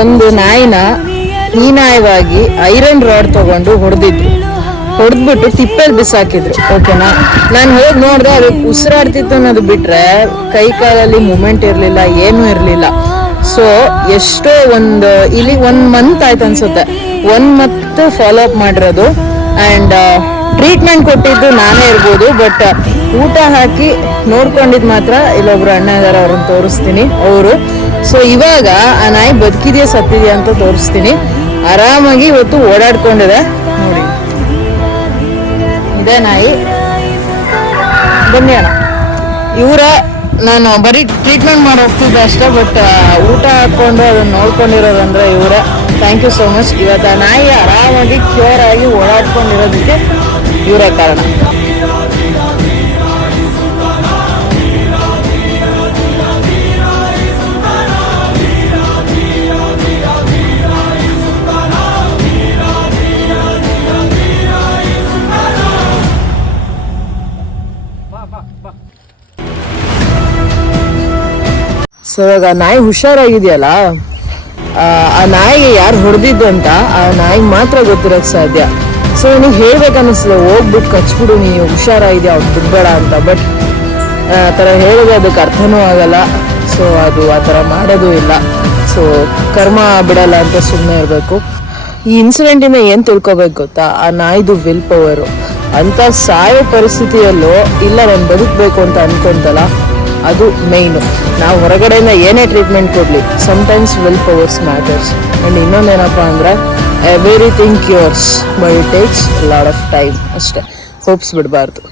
ಒಂದು ನಾಯಿನ ಹೀನಾಯವಾಗಿ iron rod ತಗೊಂಡು ಹೊಡೆದ್ಬಿಟ್ಟು ತಿಪ್ಪೆಲ್ ಬಿಸಾಕಿದ್ರು. ಓಕೆನಾ, ನಾನು ಹೋಗಿ ನೋಡಿದೆ, ಅದು ಉಸಿರಾಡ್ತಿತ್ತು ಅನ್ನೋದು ಬಿಟ್ರೆ ಕೈ ಕಾಲಲ್ಲಿ ಮೂಮೆಂಟ್ ಇರಲಿಲ್ಲ, ಏನೂ ಇರಲಿಲ್ಲ. ಸೊ ಎಷ್ಟೋ ಇಲ್ಲಿ 1 ಮಂತ್ ಆಯ್ತು ಅನ್ಸುತ್ತೆ, 1 ಮಂತ್ ಫಾಲೋ ಅಪ್ ಮಾಡಿರೋದು. ಆ್ಯಂಡ್ ಟ್ರೀಟ್ಮೆಂಟ್ ಕೊಟ್ಟಿದ್ದು ನಾನೇ ಇರ್ಬೋದು, ಬಟ್ ಊಟ ಹಾಕಿ ನೋಡ್ಕೊಂಡಿದ್ದು ಮಾತ್ರ ಇಲ್ಲೊಬ್ರು ಅಣ್ಣ ಇದ್ದಾರೆ, ಅವ್ರನ್ನ ತೋರಿಸ್ತೀನಿ ಅವರು. ಸೊ ಇವಾಗ ಆ ನಾಯಿ ಬದುಕಿದೆಯಾ ಸತ್ತಿದೆಯಾ ಅಂತ ತೋರಿಸ್ತೀನಿ. ಆರಾಮಾಗಿ ಇವತ್ತು ಓಡಾಡ್ಕೊಂಡಿದೆ ನೋಡಿ, ಇದೇ ನಾಯಿ. ಬನ್ನಿ ಅಣ್ಣ. ನಾನು ಬರೀ ಟ್ರೀಟ್ಮೆಂಟ್ ಮಾಡಿ ಹೋಗ್ತಿದ್ದೆ ಅಷ್ಟೇ, ಬಟ್ ಊಟ ಹಾಕೊಂಡು ಅದನ್ನ ನೋಡ್ಕೊಂಡಿರೋದಂದ್ರೆ ಇವರೇ. Thank you so much. ಇವತ್ತು ಆ ನಾಯಿ ಆರಾಮಾಗಿ ಕ್ಯೂರ್ ಆಗಿ ಓಡಾಡ್ಕೊಂಡಿರೋದಕ್ಕೆ ಇವರೇ ಕಾರಣ. ಸೊ ಇವಾಗ ನಾಯಿ ಹುಷಾರಾಗಿದೆಯಲ್ಲ, ಆ ನಾಯಿಗೆ ಯಾರು ಹೊಡೆದಿದ್ದು ಅಂತ ಆ ನಾಯಿಗೆ ಮಾತ್ರ ಗೊತ್ತಿರೋಕ್ಕೆ ಸಾಧ್ಯ. ಸೊ ನಿನಗೆ ಹೇಳ್ಬೇಕನ್ನಿಸ್ಲು, ಹೋಗ್ಬಿಟ್ಟು ಕಚ್ಬಿಡು, ನೀವು ಹುಷಾರಾಗಿದೆಯಾ, ಅವ್ರು ಬಿಡಬೇಡ ಅಂತ. ಬಟ್ ಆ ಥರ ಹೇಳಿದ್ರೆ ಅದಕ್ಕೆ ಅರ್ಥನೂ ಆಗಲ್ಲ. ಸೊ ಅದು ಆ ಥರ ಮಾಡೋದು ಇಲ್ಲ. ಸೊ ಕರ್ಮ ಬಿಡಲ್ಲ ಅಂತ ಸುಮ್ಮನೆ ಇರಬೇಕು. ಈ ಇನ್ಸಿಡೆಂಟಿಂದ ಏನು ತಿಳ್ಕೊಬೇಕು ಗೊತ್ತಾ, ಆ ನಾಯಿದು ವಿಲ್ ಪವರು. ಅಂತ ಸಾಯೋ ಪರಿಸ್ಥಿತಿಯಲ್ಲೂ ಇಲ್ಲ ನಾನು ಬದುಕಬೇಕು ಅಂತ ಅನ್ಕೊಂತಲ್ಲ, ಅದು ಮೇಯ್ನು. ನಾವು ಹೊರಗಡೆಯಿಂದ ಏನೇ ಟ್ರೀಟ್ಮೆಂಟ್ ಕೊಡಲಿ, sometimes will powers matters. And ಇನ್ನೊಂದೇನಪ್ಪ ಅಂದರೆ everything cures, but it takes lot of time ಅಷ್ಟೇ. ಹೋಪ್ಸ್ ಬಿಡಬಾರ್ದು.